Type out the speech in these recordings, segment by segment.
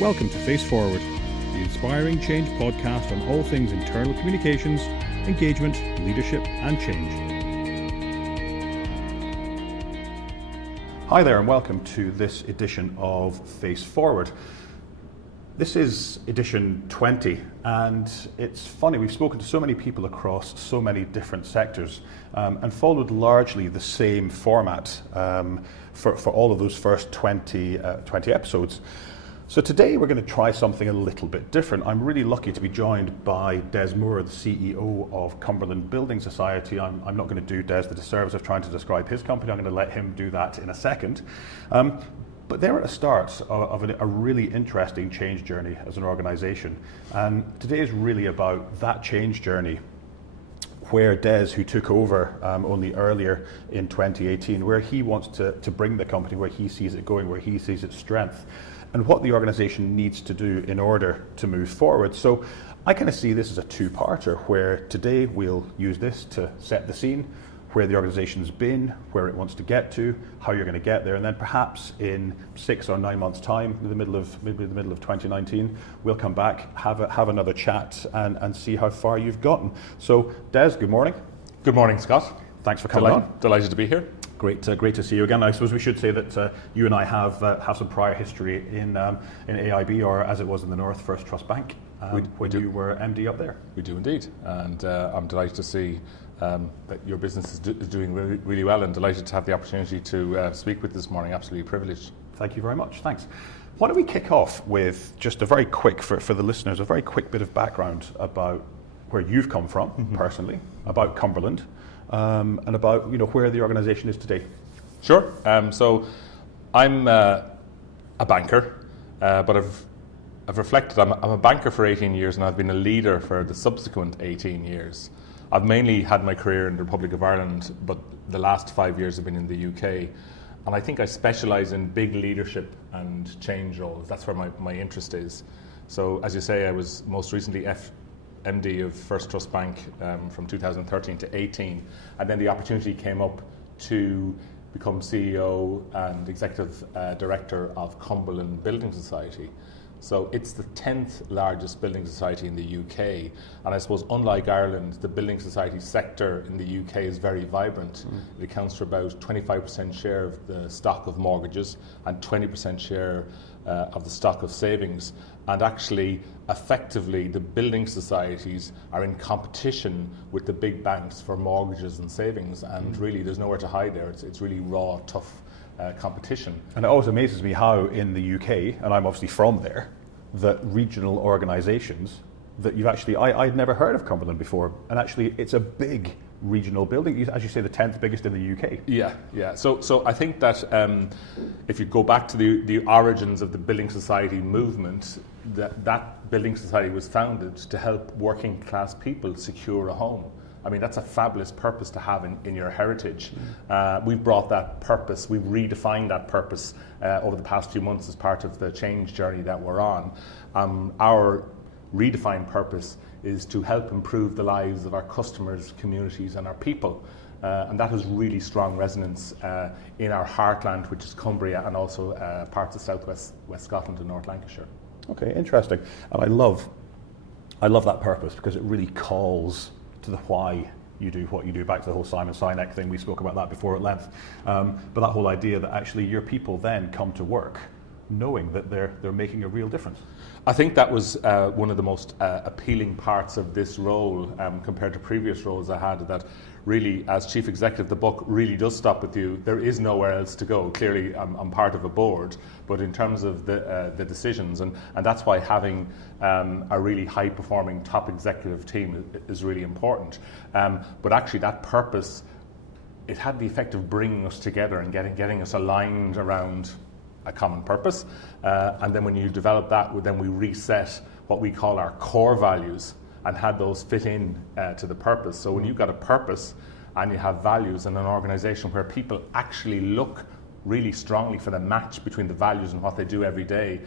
Welcome to Face Forward, the inspiring change podcast on all things internal communications, engagement, leadership and change. Hi there and welcome to this edition of Face Forward. This is edition 20 and it's funny, we've spoken to so many people across so many different sectors and followed largely the same format for all of those first 20 episodes. So today we're going to try something a little bit different. I'm really lucky to be joined by Des Moore, the CEO of Cumberland Building Society. I'm not going to do Des the disservice of trying to describe his company. I'm going to let him do that in a second. But they're at the start of a really interesting change journey as an organisation. And today is really about that change journey where Des, who took over only earlier in 2018, where he wants to bring the company, where he sees it going, where he sees its strength, and what the organisation needs to do in order to move forward. So I kind of see this as a two-parter, where today we'll use this to set the scene, where the organisation's been, where it wants to get to, how you're going to get there, and then perhaps in 6 or 9 months' time, maybe the middle of 2019, we'll come back, have another chat, and see how far you've gotten. So, Des, good morning. Good morning, Scott. Thanks for coming on. Delighted to be here. Great to see you again. I suppose we should say that you and I have some prior history in AIB, or as it was in the North, First Trust Bank, when you were MD up there. We do indeed, and I'm delighted to see that your business is doing really well, and delighted to have the opportunity to speak with this morning. Absolutely privileged. Thank you very much. Thanks. Why don't we kick off with just a very quick, for the listeners, a very quick bit of background about where you've come from personally, about Cumberland, and about where the organisation is today. Sure. So I'm a banker, but I've reflected. I'm a banker for 18 years, and I've been a leader for the subsequent 18 years. I've mainly had my career in the Republic of Ireland, but the last 5 years have been in the UK. And I think I specialise in big leadership and change roles. That's where my interest is. So as you say, I was most recently MD of First Trust Bank from 2013 to 18. And then the opportunity came up to become CEO and Executive Director of Cumberland Building Society. So it's the 10th largest building society in the UK, and I suppose unlike Ireland, the building society sector in the UK is very vibrant. It accounts for about 25% share of the stock of mortgages and 20% share of the stock of savings. And actually, effectively, the building societies are in competition with the big banks for mortgages and savings, and really there's nowhere to hide there. It's really raw, tough competition. And it always amazes me how in the UK, and I'm obviously from there, that regional organisations that you've actually, I'd never heard of Cumberland before, and actually it's a big regional building, as you say, the 10th biggest in the UK. Yeah. So I think that if you go back to the origins of the building society movement, that building society was founded to help working class people secure a home. I mean, that's a fabulous purpose to have in your heritage. We've brought that purpose, we've redefined that purpose over the past few months as part of the change journey that we're on. Our redefined purpose is to help improve the lives of our customers, communities and our people. And that has really strong resonance in our heartland, which is Cumbria, and also parts of southwest West Scotland and North Lancashire. Okay, interesting. And I love that purpose because it really calls to the why you do what you do, back to the whole Simon Sinek thing. We spoke about that before at length. But that whole idea that actually your people then come to work knowing that they're making a real difference. I think that was one of the most appealing parts of this role compared to previous roles I had, that really as chief executive the buck really does stop with you. There is nowhere else to go. Clearly I'm part of a board, but in terms of the decisions, and that's why having a really high performing top executive team is really important. But actually that purpose, it had the effect of bringing us together and getting us aligned around a common purpose, and then when you develop that, then we reset what we call our core values and had those fit in to the purpose. So when you've got a purpose and you have values in an organisation where people actually look really strongly for the match between the values and what they do every day,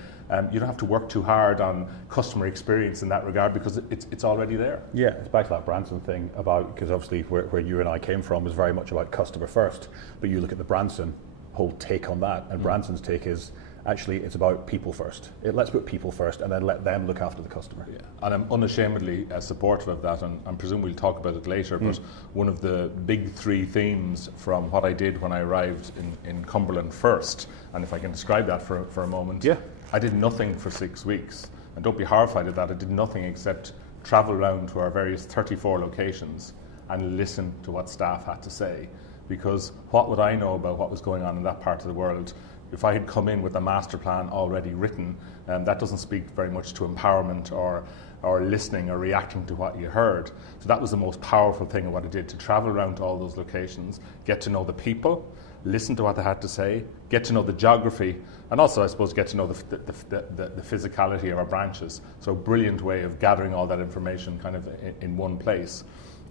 you don't have to work too hard on customer experience in that regard because it's already there. Yeah, it's back to that Branson thing about, because obviously where you and I came from was very much about customer first, but you look at the Branson whole take on that, and Branson's take is actually it's about people first. Let's put people first and then let them look after the customer. Yeah. And I'm unashamedly supportive of that, and I presume we'll talk about it later, but one of the big three themes from what I did when I arrived in Cumberland first, and if I can describe that for a moment, I did nothing for 6 weeks. And don't be horrified at that, I did nothing except travel around to our various 34 locations and listen to what staff had to say. Because what would I know about what was going on in that part of the world if I had come in with a master plan already written? That doesn't speak very much to empowerment or listening or reacting to what you heard. So that was the most powerful thing of what I did, to travel around to all those locations, get to know the people, listen to what they had to say, get to know the geography, and also, I suppose, get to know the physicality of our branches. So a brilliant way of gathering all that information kind of in one place.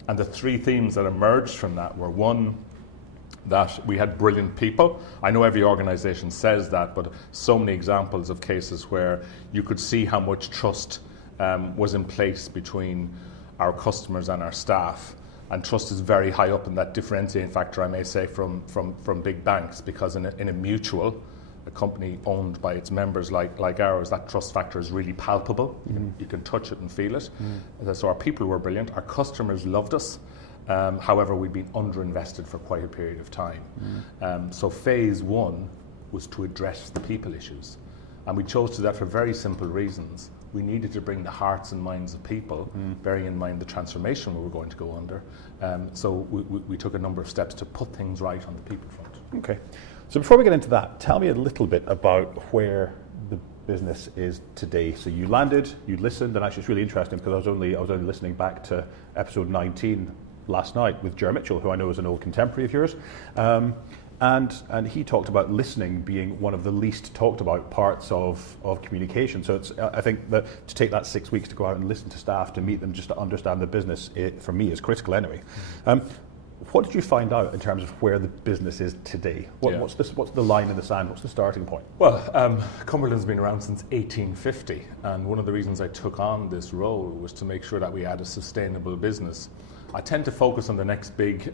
And the three themes that emerged from that were, one, that we had brilliant people. I know every organisation says that, but so many examples of cases where you could see how much trust was in place between our customers and our staff. And trust is very high up in that differentiating factor, I may say, from big banks, because in a mutual, a company owned by its members like ours, that trust factor is really palpable. You can touch it and feel it. So our people were brilliant. Our customers loved us. However, we'd been underinvested for quite a period of time. So phase one was to address the people issues. And we chose to do that for very simple reasons. We needed to bring the hearts and minds of people, bearing in mind the transformation we were going to go under. So we took a number of steps to put things right on the people front. Okay. So before we get into that, tell me a little bit about where the business is today. So you landed, you listened, and actually it's really interesting because I was only listening back to episode 19 last night with Jer Mitchell, who I know is an old contemporary of yours. And he talked about listening being one of the least talked about parts of communication. So I think that to take that 6 weeks to go out and listen to staff, to meet them, just to understand the business, for me is critical anyway. What did you find out in terms of where the business is today? What's the line in the sand? What's the starting point? Well, Cumberland's been around since 1850, and one of the reasons I took on this role was to make sure that we had a sustainable business. I tend to focus on the next big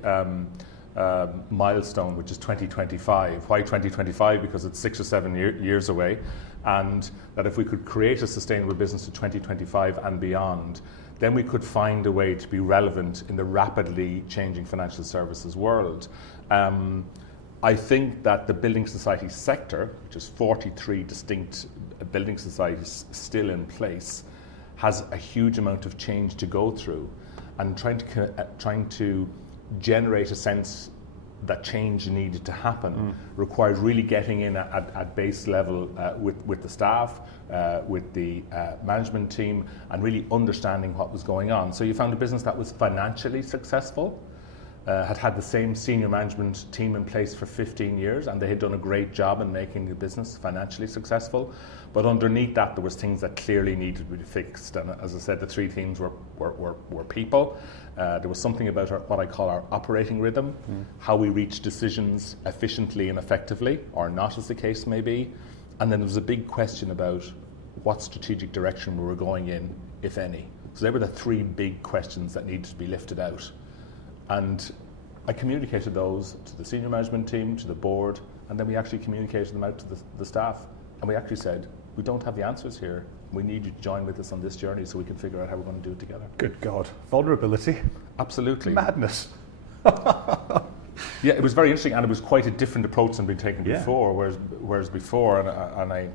milestone, which is 2025. Why 2025? Because it's 6 or 7 years away, and that if we could create a sustainable business to 2025 and beyond, then we could find a way to be relevant in the rapidly changing financial services world. I think that the building society sector, which is 43 distinct building societies still in place, has a huge amount of change to go through, and trying to generate a sense that change needed to happen required really getting in at base level with the staff, with the management team, and really understanding what was going on. So you found a business that was financially successful, had the same senior management team in place for 15 years, and they had done a great job in making the business financially successful. But underneath that, there was things that clearly needed to be fixed. And as I said, the three themes were people. There was something about what I call our operating rhythm, how we reach decisions efficiently and effectively, or not, as the case may be. And then there was a big question about what strategic direction we were going in, if any. So they were the three big questions that needed to be lifted out. And I communicated those to the senior management team, to the board, and then we actually communicated them out to the staff. And we actually said, we don't have the answers here. We need you to join with us on this journey so we can figure out how we're going to do it together. Good God. Vulnerability. Absolutely. Madness. Yeah, it was very interesting, and it was quite a different approach than been taken before. Whereas before, and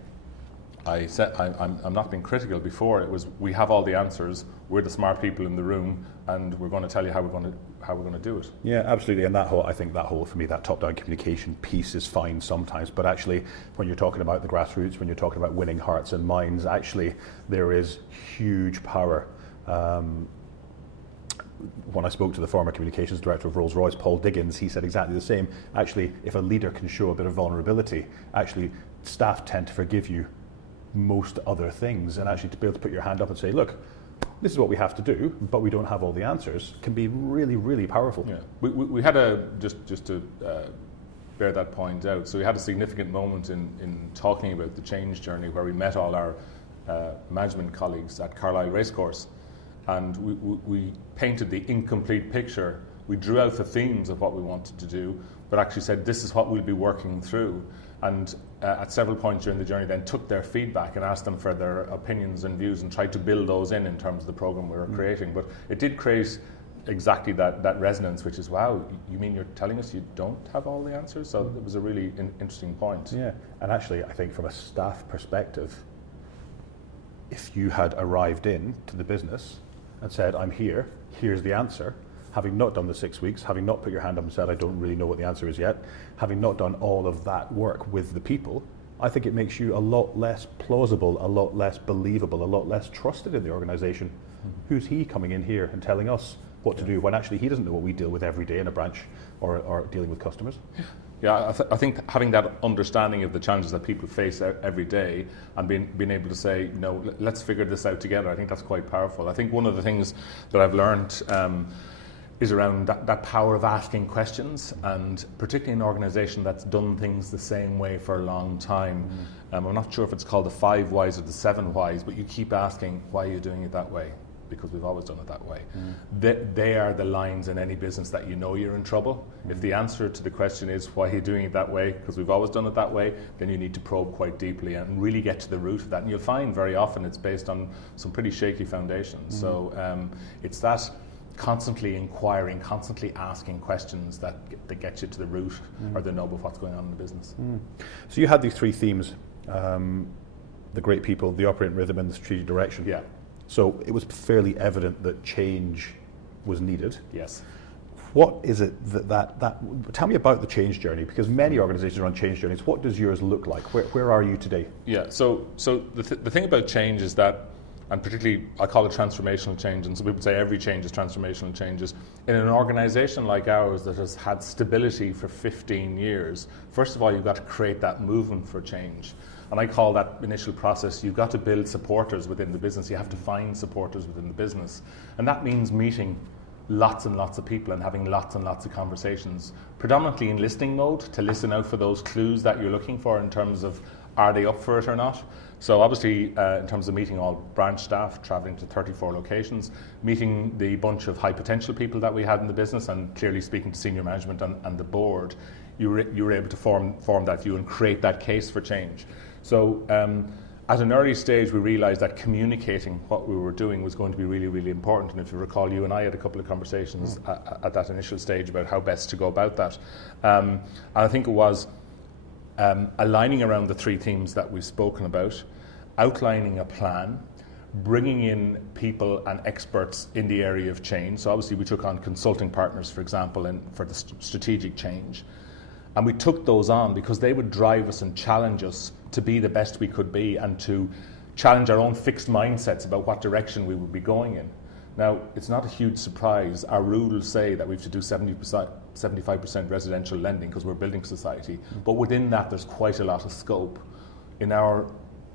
I said I'm not being critical. Before it was, we have all the answers. We're the smart people in the room, and we're going to tell you how we're going to do it. Yeah, absolutely. And I think that whole, for me, that top-down communication piece is fine sometimes, but actually, when you're talking about the grassroots, when you're talking about winning hearts and minds, actually there is huge power. When I spoke to the former communications director of Rolls-Royce, Paul Diggins, he said exactly the same. Actually, if a leader can show a bit of vulnerability, actually staff tend to forgive you most other things, and actually to be able to put your hand up and say, look, this is what we have to do, but we don't have all the answers, can be really, really powerful. Yeah, we had just to bear that point out, so we had a significant moment in talking about the change journey where we met all our management colleagues at Carlisle Racecourse, and we painted the incomplete picture. We drew out the themes of what we wanted to do, but actually said, this is what we'll be working through. And at several points during the journey then took their feedback and asked them for their opinions and views and tried to build those in terms of the program we were creating. But it did create exactly that resonance, which is, wow, you mean you're telling us you don't have all the answers? So it was a really interesting point. Yeah, and actually I think from a staff perspective, if you had arrived in to the business and said, I'm here, here's the answer, having not done the 6 weeks, having not put your hand up and said, I don't really know what the answer is yet, having not done all of that work with the people, I think it makes you a lot less plausible, a lot less believable, a lot less trusted in the organisation. Who's he coming in here and telling us what to do when actually he doesn't know what we deal with every day in a branch or dealing with customers? Yeah, I think having that understanding of the challenges that people face every day and being able to say, no, let's figure this out together, I think that's quite powerful. I think one of the things that I've learned is around that power of asking questions, and particularly in an organisation that's done things the same way for a long time. I'm not sure if it's called the 5 whys or the 7 whys, but you keep asking, why are you doing it that way? Because we've always done it that way. They are the lines in any business that you know you're in trouble. If the answer to the question is, why are you doing it that way? Because we've always done it that way, then you need to probe quite deeply and really get to the root of that. And you'll find very often it's based on some pretty shaky foundations. So it's that constantly inquiring, constantly asking questions that get you to the root or the nub of what's going on in the business. So you had these 3 themes, the great people, the operating rhythm and the strategic direction. Yeah. So it was fairly evident that change was needed. Yes. What is it that tell me about the change journey, because many organizations are on change journeys. What does yours look like? Where are you today? Yeah, so the thing about change is that, and particularly I call it transformational change, and some people say every change is transformational changes. In an organization like ours that has had stability for 15 years, first of all, you've got to create that movement for change. And I call that initial process, you've got to build supporters within the business. You have to find supporters within the business. And that means meeting lots and lots of people and having lots and lots of conversations, predominantly in listening mode, to listen out for those clues that you're looking for in terms of, are they up for it or not? So obviously, in terms of meeting all branch staff, traveling to 34 locations, meeting the bunch of high potential people that we had in the business, and clearly speaking to senior management and the board, you were able to form that view and create that case for change. So at an early stage, we realised that communicating what we were doing was going to be really, really important. And if you recall, you and I had a couple of conversations at that initial stage about how best to go about that. And I think it was aligning around the 3 themes that we've spoken about, outlining a plan, bringing in people and experts in the area of change. So obviously we took on consulting partners, for example, for the strategic change. And we took those on because they would drive us and challenge us to be the best we could be and to challenge our own fixed mindsets about what direction we would be going in. Now, it's not a huge surprise. Our rules say that we have to do 75% residential lending because we're a building society. But within that, there's quite a lot of scope. In our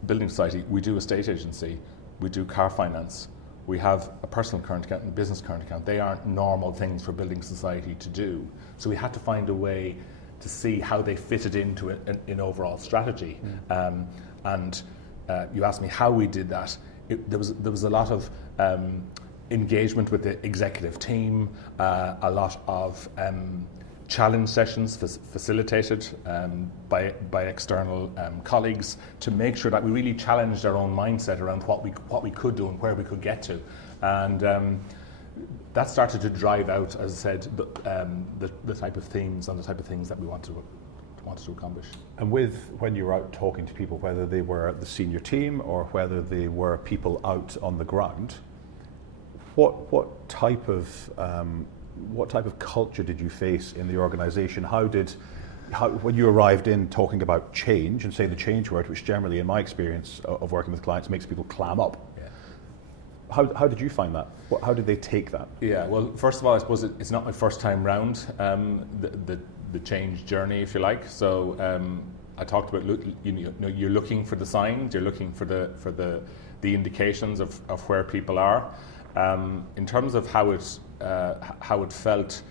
building society, we do estate agency, we do car finance, we have a personal current account and a business current account. They aren't normal things for building society to do. So we had to find a way to see how they fitted into an overall strategy. And you asked me how we did that. There was a lot of engagement with the executive team, a lot of challenge sessions facilitated by external colleagues to make sure that we really challenged our own mindset around what we could do and where we could get to. And that started to drive out, as I said, the type of themes and the type of things that we wanted to accomplish. And when you were out talking to people, whether they were the senior team or whether they were people out on the ground, what type of culture did you face in the organisation? When you arrived in talking about change, and say the change word, which generally in my experience of working with clients makes people clam up, how did you find that? How did they take that? Yeah, well, first of all, I suppose it's not my first time round the change journey, if you like. So I talked about you're looking for the signs, you're looking for the indications of where people are. In terms of how it felt,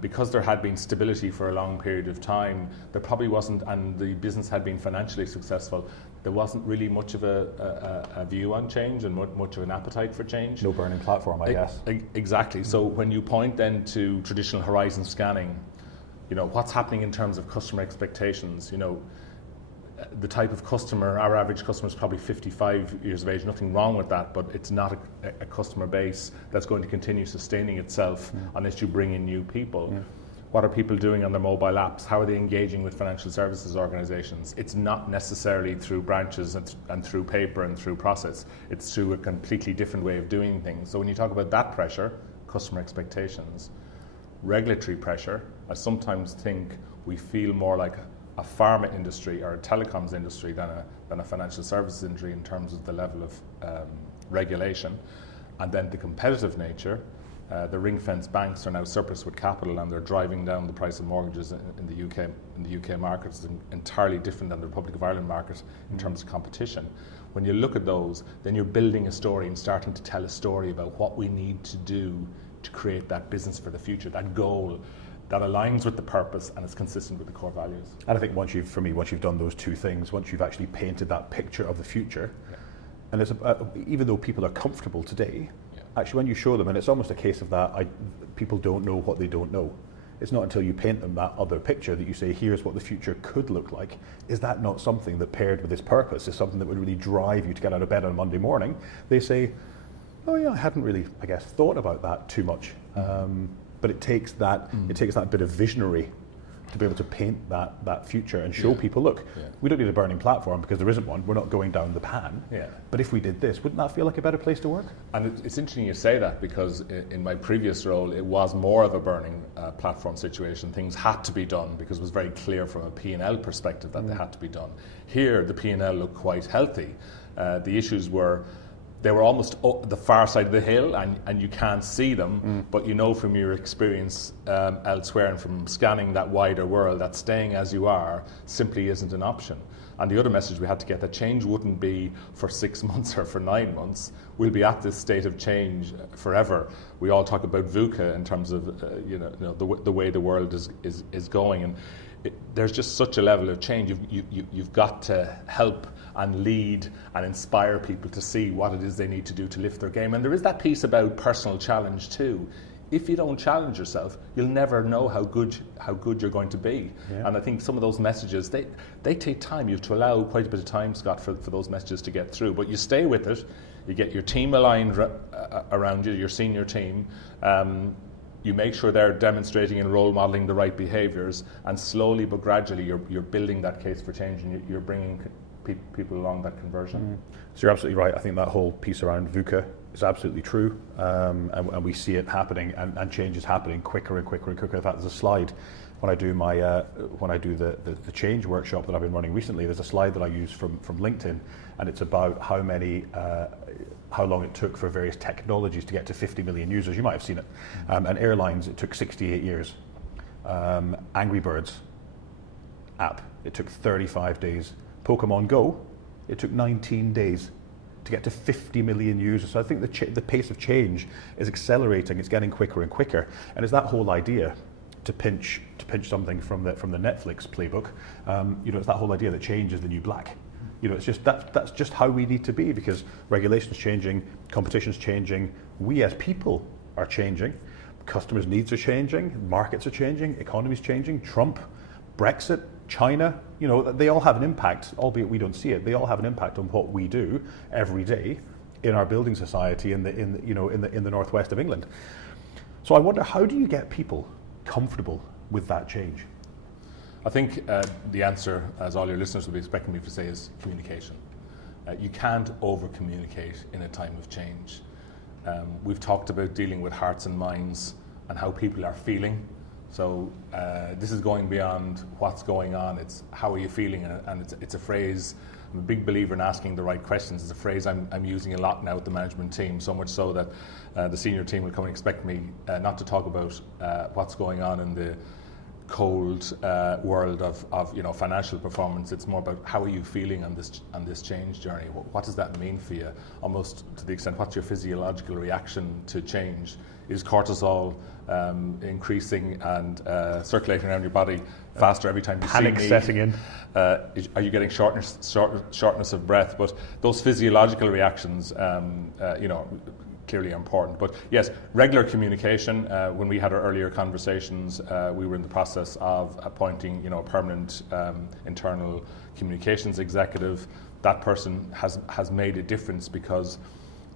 because there had been stability for a long period of time, there probably wasn't, and the business had been financially successful, there wasn't really much of a view on change and much of an appetite for change. No burning platform, I guess. Exactly. So when you point then to traditional horizon scanning, what's happening in terms of customer expectations. The type of customer, our average customer is probably 55 years of age, nothing wrong with that, but it's not a customer base that's going to continue sustaining itself unless you bring in new people. What are people doing on their mobile apps? How are they engaging with financial services organizations? It's not necessarily through branches and through paper and through process. It's through a completely different way of doing things. So when you talk about that pressure, customer expectations, regulatory pressure, I sometimes think we feel more like a pharma industry or a telecoms industry than a financial services industry in terms of the level of regulation. And then the competitive nature. The ring-fenced banks are now surplus with capital, and they're driving down the price of mortgages in the UK. In the UK market, it's entirely different than the Republic of Ireland market in terms of competition. When you look at those, then you're building a story and starting to tell a story about what we need to do to create that business for the future, that goal that aligns with the purpose and is consistent with the core values. And I think once you've done those two things, once you've actually painted that picture of the future, and it's even though people are comfortable today. Actually, when you show them, and it's almost a case of that, people don't know what they don't know. It's not until you paint them that other picture that you say, here's what the future could look like. Is that not something that, paired with this purpose, is something that would really drive you to get out of bed on a Monday morning? They say, oh yeah, I hadn't really, thought about that too much. But it takes that bit of visionary to be able to paint that future and show people, look, we don't need a burning platform because there isn't one. We're not going down the pan. But if we did this, wouldn't that feel like a better place to work? And it's interesting you say that, because in my previous role, it was more of a burning platform situation. Things had to be done because it was very clear from a P&L perspective that they had to be done. Here, the P&L looked quite healthy. The issues were, they were almost the far side of the hill, and you can't see them, but you know from your experience elsewhere and from scanning that wider world that staying as you are simply isn't an option. And the other message we had to get, that change wouldn't be for 6 months or for 9 months. We'll be at this state of change forever. We all talk about VUCA in terms of the way the world is going, and there's just such a level of change. You've got to help and lead and inspire people to see what it is they need to do to lift their game. And there is that piece about personal challenge too. If you don't challenge yourself, you'll never know how good you're going to be. And I think some of those messages, they take time. You have to allow quite a bit of time, Scott, for those messages to get through. But you stay with it. You get your team aligned around you, your senior team. You make sure they're demonstrating and role modeling the right behaviours, and slowly but gradually you're building that case for change, and you're bringing people along that conversion. So you're absolutely right. I think that whole piece around VUCA is absolutely true, and we see it happening, and change is happening quicker and quicker and quicker. In fact, there's a slide when I do the change workshop that I've been running recently. There's a slide that I use from LinkedIn, and it's about how long it took for various technologies to get to 50 million users. You might have seen it. And airlines, it took 68 years. Angry Birds app, it took 35 days. Pokemon Go, it took 19 days to get to 50 million users. So I think the pace of change is accelerating. It's getting quicker and quicker. And it's that whole idea, to pinch something from the Netflix playbook. It's that whole idea that change is the new black. It's just that's just how we need to be, because regulation's changing, competition's changing, we as people are changing, customers' needs are changing, markets are changing, economy's changing, Trump, Brexit, China, they all have an impact, albeit we don't see it. They all have an impact on what we do every day in our building society in the northwest of England. So I wonder, how do you get people comfortable with that change? I think the answer, as all your listeners will be expecting me to say, is communication. You can't over-communicate in a time of change. We've talked about dealing with hearts and minds and how people are feeling. So this is going beyond what's going on. It's how are you feeling, and it's a phrase. I'm a big believer in asking the right questions. It's a phrase I'm using a lot now with the management team, so much so that the senior team will come and expect me not to talk about what's going on in the cold world of financial performance. It's more about how are you feeling on this change journey. What does that mean for you? Almost to the extent, what's your physiological reaction to change? Is cortisol increasing and circulating around your body faster every time you see me. Panic setting in. Are you getting shortness of breath? But those physiological reactions, clearly important. But yes, regular communication. When we had our earlier conversations, we were in the process of appointing, a permanent internal communications executive. That person has made a difference because,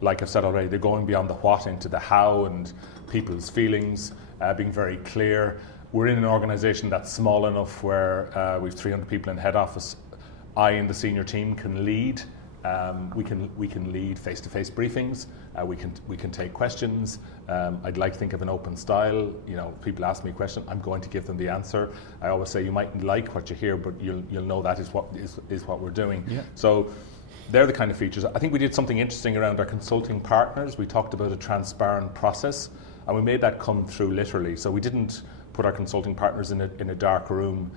like I've said already, they're going beyond the what into the how and people's feelings, being very clear. We're in an organisation that's small enough where we have 300 people in head office. I and the senior team can lead. We can lead face-to-face briefings. We can take questions. I'd like to think of an open style. People ask me a question, I'm going to give them the answer. I always say you mightn't like what you hear, but you'll know that is what we're doing. Yeah. So they're the kind of features. I think we did something interesting around our consulting partners. We talked about a transparent process, and we made that come through literally. So we didn't put our consulting partners in a dark room,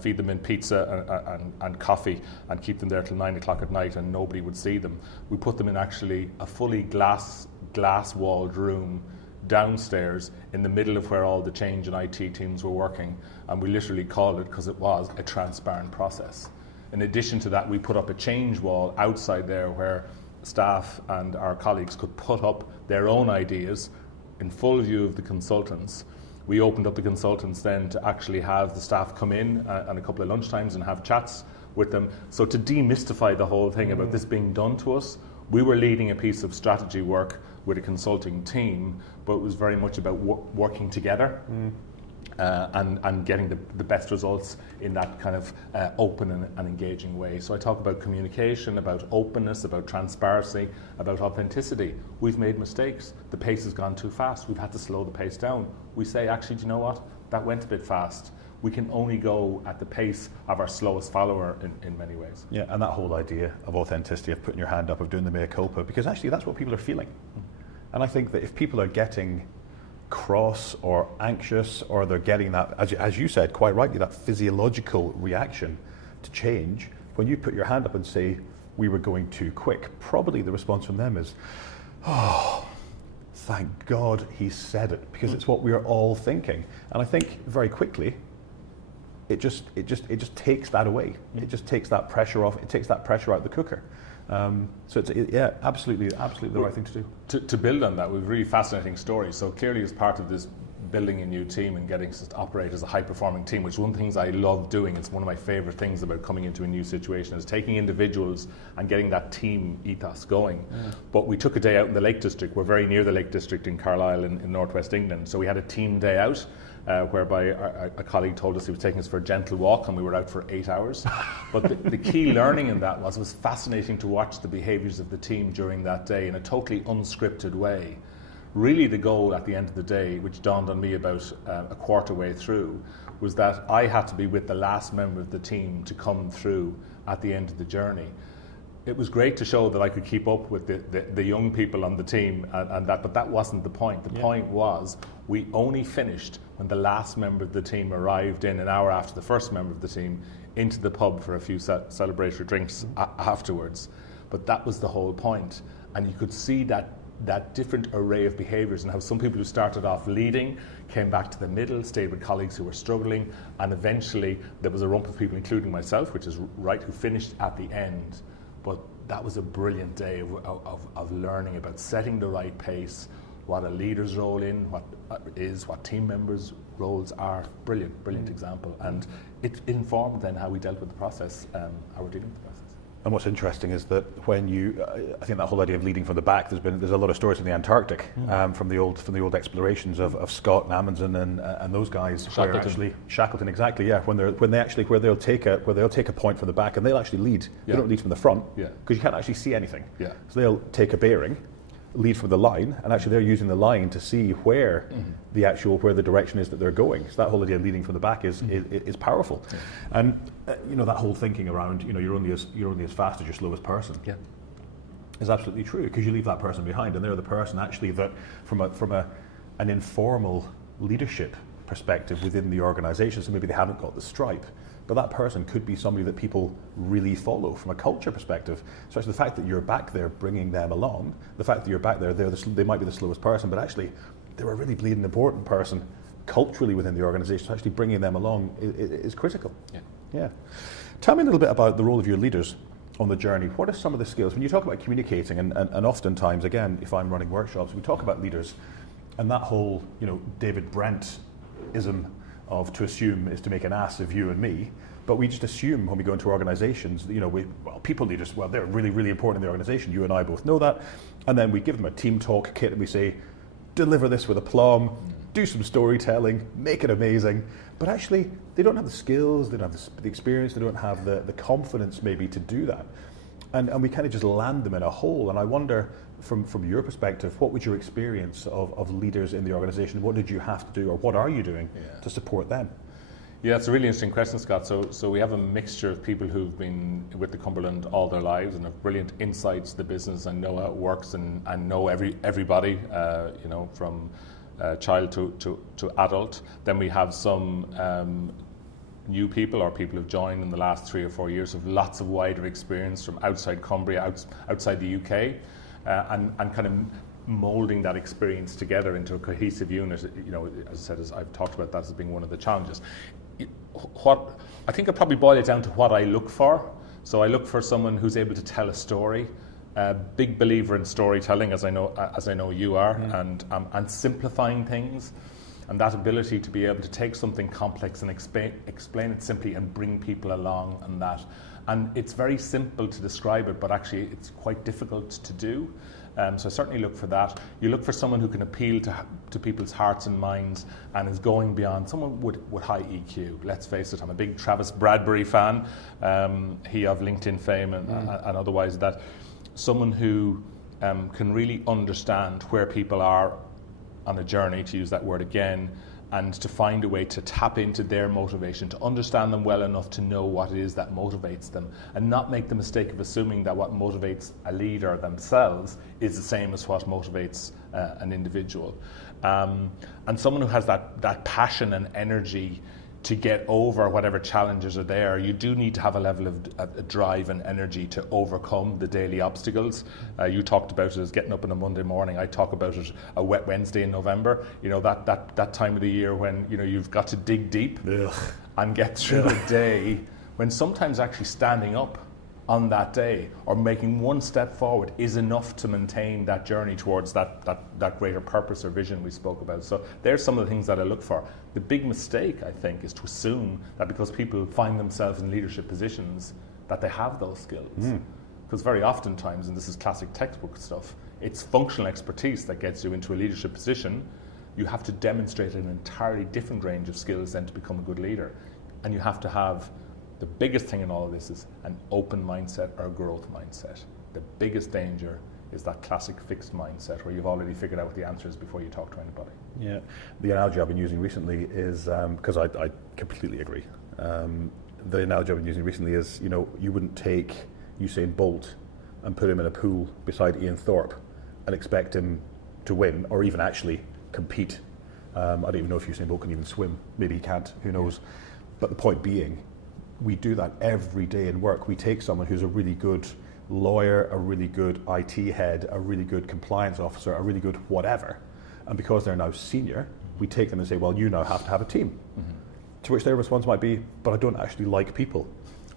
feed them in pizza and coffee, and keep them there till 9 o'clock at night, and nobody would see them. We put them in actually a fully glass-walled room downstairs in the middle of where all the change and IT teams were working, and we literally called it, because it was a transparent process. In addition to that, we put up a change wall outside there where staff and our colleagues could put up their own ideas in full view of the consultants. We opened up the consultants then to actually have the staff come in on a couple of lunchtimes and have chats with them. So to demystify the whole thing about this being done to us, we were leading a piece of strategy work with a consulting team, but it was very much about working together and getting the best results in that kind of open and engaging way. So I talk about communication, about openness, about transparency, about authenticity. We've made mistakes. The pace has gone too fast. We've had to slow the pace down. We say, actually, do you know what? That went a bit fast. We can only go at the pace of our slowest follower in many ways. Yeah, and that whole idea of authenticity, of putting your hand up, of doing the mea culpa, because actually that's what people are feeling. And I think that if people are getting cross or anxious, or they're getting that, as you said quite rightly, that physiological reaction to change, when you put your hand up and say, we were going too quick, probably the response from them is, oh, thank God he said it, because it's what we are all thinking. And I think very quickly, it just takes that away. It just takes that pressure off. It takes that pressure out of the cooker. So it's absolutely the right thing to do. To build on that, we've a really fascinating story. So clearly, as part of this building a new team and getting us to operate as a high-performing team, which is one of the things I love doing. It's one of my favourite things about coming into a new situation, is taking individuals and getting that team ethos going. But we took a day out in the Lake District. We're very near the Lake District in Carlisle in northwest England. So we had a team day out. Whereby a colleague told us he was taking us for a gentle walk, and we were out for 8 hours. But the key learning in that was fascinating to watch the behaviours of the team during that day in a totally unscripted way. Really, the goal at the end of the day, which dawned on me about a quarter way through, was that I had to be with the last member of the team to come through at the end of the journey. It was great to show that I could keep up with the young people on the team, but that wasn't the point. The point was we only finished when the last member of the team arrived in an hour after the first member of the team into the pub for a few celebratory drinks afterwards. But that was the whole point. And you could see that different array of behaviours, and how some people who started off leading came back to the middle, stayed with colleagues who were struggling, and eventually there was a rump of people, including myself, which is right, who finished at the end. But that was a brilliant day of learning about setting the right pace, what a leader's role what team members' roles are. Brilliant example. And it informed then how we dealt with the process, how we're dealing with the process. And what's interesting is that when I think that whole idea of leading from the back, there's a lot of stories in the Antarctic from the old explorations of Scott and Amundsen and those guys. Shackleton, exactly, yeah. Where they'll take a point from the back and they'll actually lead. They don't lead from the front because you can't actually see anything. Yeah. So they'll take a bearing, lead from the line, and actually they're using the line to see where where the direction is that they're going. So that whole idea of leading from the back is powerful. Yeah. And that whole thinking around you're only as fast as your slowest person is absolutely true, because you leave that person behind, and they're the person actually that from an informal leadership perspective within the organisation, so maybe they haven't got the stripe, but that person could be somebody that people really follow from a culture perspective. So actually the fact that you're back there bringing them along, the fact that you're back there, they might be the slowest person, but actually they're a really bleeding important person culturally within the organisation. So actually bringing them along is critical. Yeah. Tell me a little bit about the role of your leaders on the journey. What are some of the skills? When you talk about communicating, and oftentimes, again, if I'm running workshops, we talk about leaders, and that whole, David Brent-ism of to assume is to make an ass of you and me, but we just assume when we go into organizations, people leaders, they're really, really important in the organization. You and I both know that. And then we give them a team talk kit and we say, deliver this with aplomb, do some storytelling, make it amazing. But actually, they don't have the skills, they don't have the experience, they don't have the confidence maybe to do that. And we kind of just land them in a hole. And I wonder, from your perspective, what was your experience of leaders in the organization? What did you have to do, or what are you doing to support them? Yeah, it's a really interesting question, Scott. So we have a mixture of people who've been with the Cumberland all their lives and have brilliant insights to the business and know how it works and know everybody, from child to adult. Then we have some new people or people who've joined in the last 3 or 4 years with lots of wider experience from outside Cumbria, outside the UK, and kind of moulding that experience together into a cohesive unit. As I said, as I've talked about that as being one of the challenges. What I think I probably boil it down to what I look for. So I look for someone who's able to tell a story. Big believer in storytelling, as I know you are, and simplifying things, and that ability to be able to take something complex and explain it simply and bring people along on that. And it's very simple to describe it, but actually it's quite difficult to do. So I certainly look for that. You look for someone who can appeal to people's hearts and minds and is going beyond, someone with high EQ. Let's face it, I'm a big Travis Bradbury fan. He of LinkedIn fame and otherwise, that someone who can really understand where people are on a journey, to use that word again, and to find a way to tap into their motivation, to understand them well enough to know what it is that motivates them, and not make the mistake of assuming that what motivates a leader themselves is the same as what motivates an individual. And someone who has that passion and energy to get over whatever challenges are there. You do need to have a level of drive and energy to overcome the daily obstacles. You talked about it as getting up on a Monday morning. I talk about it a wet Wednesday in November. That time of the year when you've got to dig deep and get through the day, when sometimes actually standing up on that day or making one step forward is enough to maintain that journey towards that greater purpose or vision we spoke about. So there's some of the things that I look for. The big mistake, I think, is to assume that because people find themselves in leadership positions that they have those skills. Because very oftentimes, and this is classic textbook stuff, it's functional expertise that gets you into a leadership position. You have to demonstrate an entirely different range of skills then to become a good leader. And you have to have, the biggest thing in all of this is an open mindset or growth mindset. The biggest danger is that classic fixed mindset where you've already figured out what the answer is before you talk to anybody. Yeah, the analogy I've been using recently is, because I completely agree, the analogy I've been using recently is, you wouldn't take Usain Bolt and put him in a pool beside Ian Thorpe and expect him to win or even actually compete. I don't even know if Usain Bolt can even swim. Maybe he can't, who knows. But the point being, we do that every day in work. We take someone who's a really good lawyer, a really good IT head, a really good compliance officer, a really good whatever, and because they're now senior, we take them and say, well, you now have to have a team. To which their response might be, but I don't actually like people.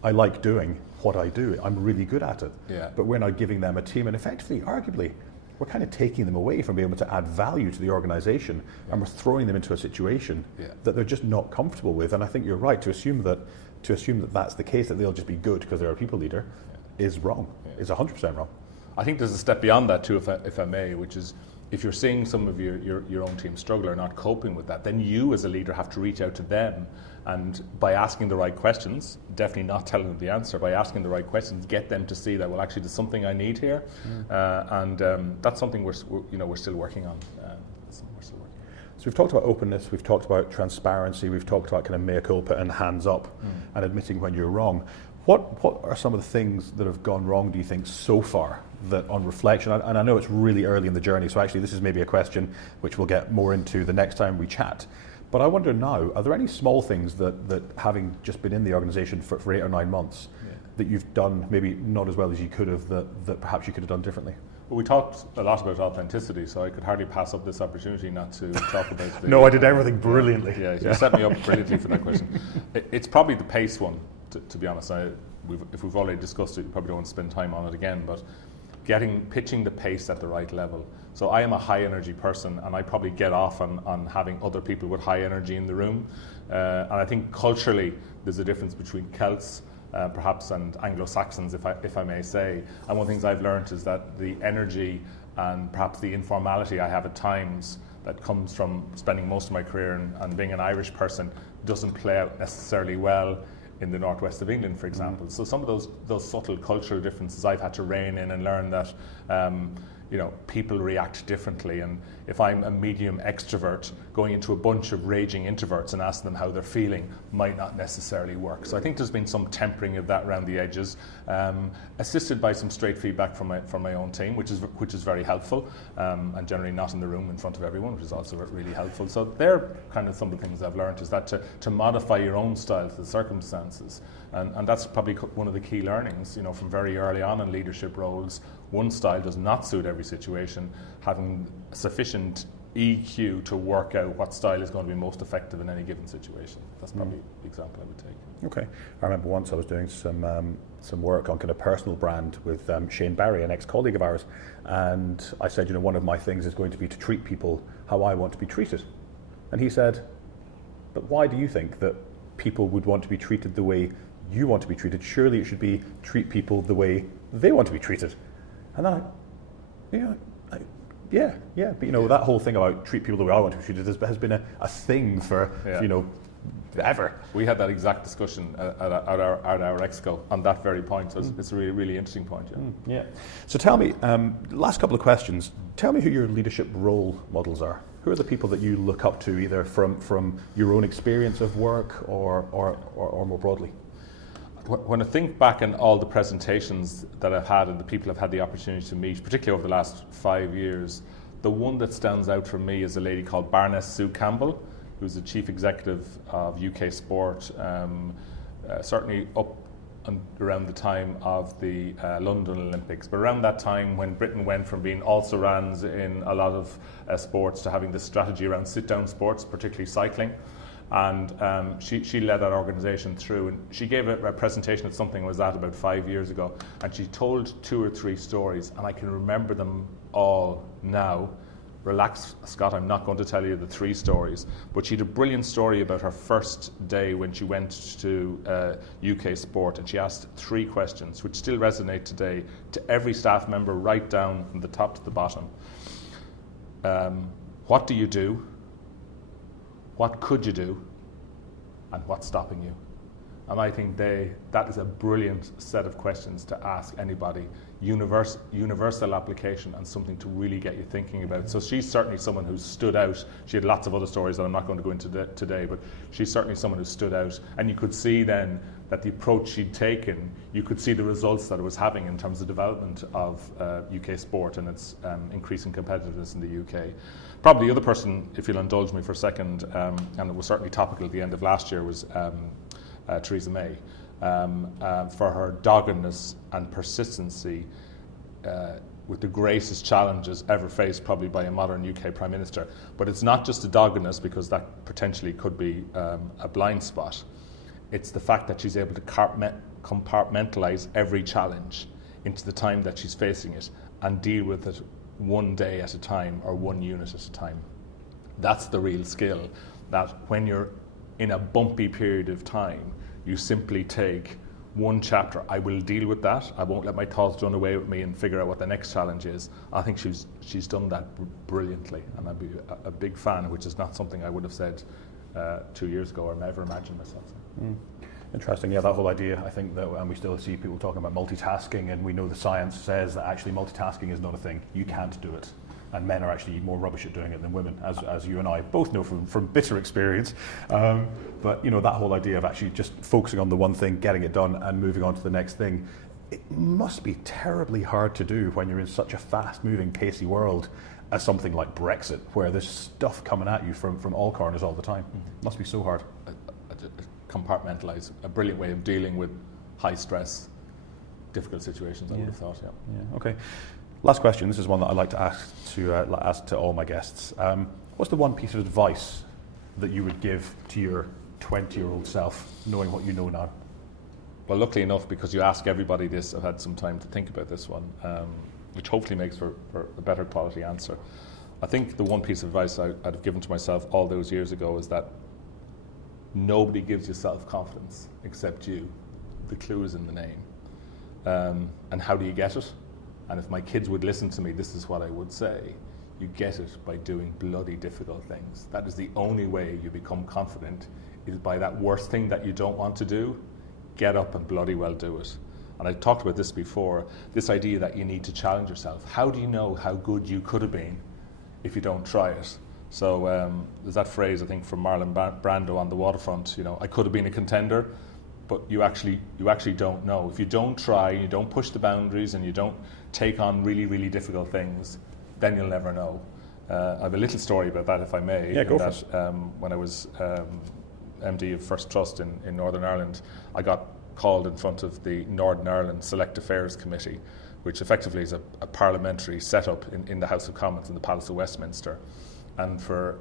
I like doing what I do. I'm really good at it. But we're now giving them a team, and effectively, arguably, we're kind of taking them away from being able to add value to the organization, and we're throwing them into a situation that they're just not comfortable with. And I think you're right to assume that that's the case, that they'll just be good because they're a people leader, is wrong. Is 100% wrong. I think there's a step beyond that too, if I may, which is if you're seeing some of your own team struggle or not coping with that, then you as a leader have to reach out to them, and by asking the right questions, definitely not telling them the answer, by asking the right questions, get them to see that, well, actually there's something I need here, and that's something we're still working on. So we've talked about openness, we've talked about transparency, we've talked about kind of mea culpa and hands up and admitting when you're wrong. What are some of the things that have gone wrong, do you think, so far, that on reflection, and I know it's really early in the journey, so actually this is maybe a question which we'll get more into the next time we chat, but I wonder now, are there any small things that having just been in the organisation for 8 or 9 months, that you've done maybe not as well as you could have, that perhaps you could have done differently? Well, we talked a lot about authenticity, so I could hardly pass up this opportunity not to talk about the... No, I did everything brilliantly. Yeah, you set me up brilliantly for that question. It's probably the pace one, to be honest. If we've already discussed it, you probably don't want to spend time on it again, but pitching the pace at the right level. So I am a high energy person, and I probably get off on having other people with high energy in the room. And I think culturally there's a difference between Celts perhaps and Anglo-Saxons, if I may say. And one of the things I've learned is that the energy and perhaps the informality I have at times that comes from spending most of my career and being an Irish person doesn't play out necessarily well in the northwest of England, for example. So some of those subtle cultural differences I've had to rein in and learn that people react differently, and if I'm a medium extrovert, going into a bunch of raging introverts and asking them how they're feeling might not necessarily work. So I think there's been some tempering of that around the edges, assisted by some straight feedback from my own team, which is very helpful, and generally not in the room in front of everyone, which is also really helpful. So they're kind of some of the things I've learned, is that to modify your own style to the circumstances, and that's probably one of the key learnings, from very early on in leadership roles. One style does not suit every situation. Having sufficient EQ to work out what style is going to be most effective in any given situation. That's probably the example I would take. Okay. I remember once I was doing some work on kind of personal brand with Shane Barry, an ex-colleague of ours, and I said, one of my things is going to be to treat people how I want to be treated. And he said, but why do you think that people would want to be treated the way you want to be treated? Surely it should be treat people the way they want to be treated. And then but that whole thing about treat people the way I want to be treated has been a thing for ever. We had that exact discussion at our exco on that very point. So it's a really, really interesting point. Yeah. So tell me, last couple of questions. Tell me who your leadership role models are. Who are the people that you look up to, either from your own experience of work or more broadly? When I think back on all the presentations that I've had and the people I've had the opportunity to meet, particularly over the last 5 years, the one that stands out for me is a lady called Baroness Sue Campbell, who's the chief executive of UK Sport, certainly up and around the time of the London Olympics. But around that time, when Britain went from being also-rans in a lot of sports to having this strategy around sit-down sports, particularly cycling. And she led that organisation through, and she gave a presentation at something I was at about 5 years ago, and she told 2 or 3 stories, and I can remember them all now. Relax, Scott, I'm not going to tell you the 3 stories, but she had a brilliant story about her first day when she went to UK Sport, and she asked 3 questions, which still resonate today, to every staff member right down from the top to the bottom. What do you do? What could you do? And what's stopping you? And I think that is a brilliant set of questions to ask anybody. Universal application, and something to really get you thinking about. So she's certainly someone who's stood out. She had lots of other stories that I'm not going to go into today, but she's certainly someone who stood out. And you could see then that the approach she'd taken, you could see the results that it was having in terms of development of UK sport and its increasing competitiveness in the UK. Probably the other person, if you'll indulge me for a second, and it was certainly topical at the end of last year, was Theresa May, for her doggedness and persistency with the greatest challenges ever faced probably by a modern UK Prime Minister. But it's not just the doggedness, because that potentially could be a blind spot. It's the fact that she's able to compartmentalise every challenge into the time that she's facing it and deal with it one day at a time or one unit at a time. That's the real skill, that when you're in a bumpy period of time, you simply take one chapter. I will deal with that. I won't let my thoughts run away with me and figure out what the next challenge is. I think she's done that brilliantly, and I'd be a big fan, which is not something I would have said 2 years ago or never imagined myself. Interesting, yeah, that whole idea, I think that, and we still see people talking about multitasking, and we know the science says that actually multitasking is not a thing. You can't do it. And men are actually more rubbish at doing it than women, as you and I both know from bitter experience. But that whole idea of actually just focusing on the one thing, getting it done, and moving on to the next thing, it must be terribly hard to do when you're in such a fast-moving, pacey world as something like Brexit, where there's stuff coming at you from all corners all the time. It must be so hard. Compartmentalise, a brilliant way of dealing with high stress, difficult situations, I would have thought. Yeah. Okay. Last question. This is one that I like to ask to all my guests. What's the one piece of advice that you would give to your 20-year-old self, knowing what you know now? Well, luckily enough, because you ask everybody this, I've had some time to think about this one, which hopefully makes for a better quality answer. I think the one piece of advice I'd have given to myself all those years ago is that nobody gives you self-confidence except you. The clue is in the name. And how do you get it? And if my kids would listen to me, this is what I would say. You get it by doing bloody difficult things. That is the only way you become confident, is by that worst thing that you don't want to do, get up and bloody well do it. And I talked about this before, this idea that you need to challenge yourself. How do you know how good you could have been if you don't try it? So there's that phrase, I think, from Marlon Brando on The Waterfront, I could have been a contender, but you actually don't know. If you don't try, you don't push the boundaries, and you don't take on really, really difficult things, then you'll never know. I have a little story about that, if I may. Yeah, go for it. When I was MD of First Trust in Northern Ireland, I got called in front of the Northern Ireland Select Affairs Committee, which effectively is a parliamentary setup in the House of Commons in the Palace of Westminster. And for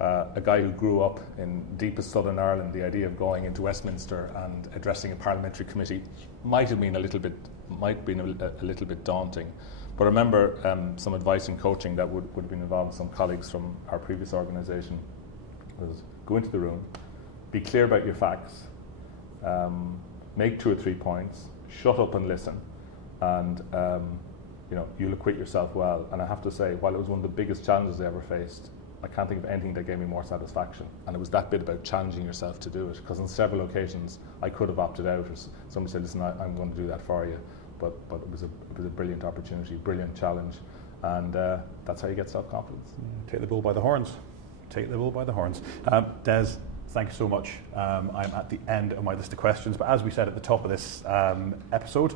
a guy who grew up in deepest Southern Ireland, the idea of going into Westminster and addressing a parliamentary committee might have been a little bit daunting. But I remember some advice and coaching that would have been involved with some colleagues from our previous organisation was go into the room, be clear about your facts, make 2 or 3 points, shut up and listen, and you'll acquit yourself well. And I have to say, while it was one of the biggest challenges I ever faced, I can't think of anything that gave me more satisfaction. And it was that bit about challenging yourself to do it, because on several occasions I could have opted out, or somebody said, listen, I'm going to do that for you. But it was a brilliant opportunity, brilliant challenge, and that's how you get self-confidence. Take the bull by the horns. Take the bull by the horns. Des, thank you so much. I'm at the end of my list of questions, but as we said at the top of this episode,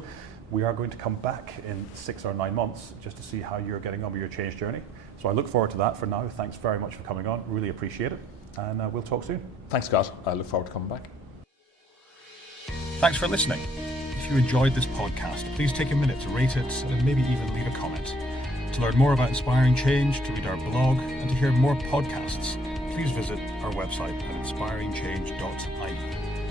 we are going to come back in 6 or 9 months just to see how you're getting on with your change journey. So I look forward to that. For now, thanks very much for coming on. Really appreciate it, and we'll talk soon. Thanks, Scott. I look forward to coming back. Thanks for listening. If you enjoyed this podcast, please take a minute to rate it and maybe even leave a comment. To learn more about inspiring change, to read our blog, and to hear more podcasts, please visit our website at inspiringchange.ie.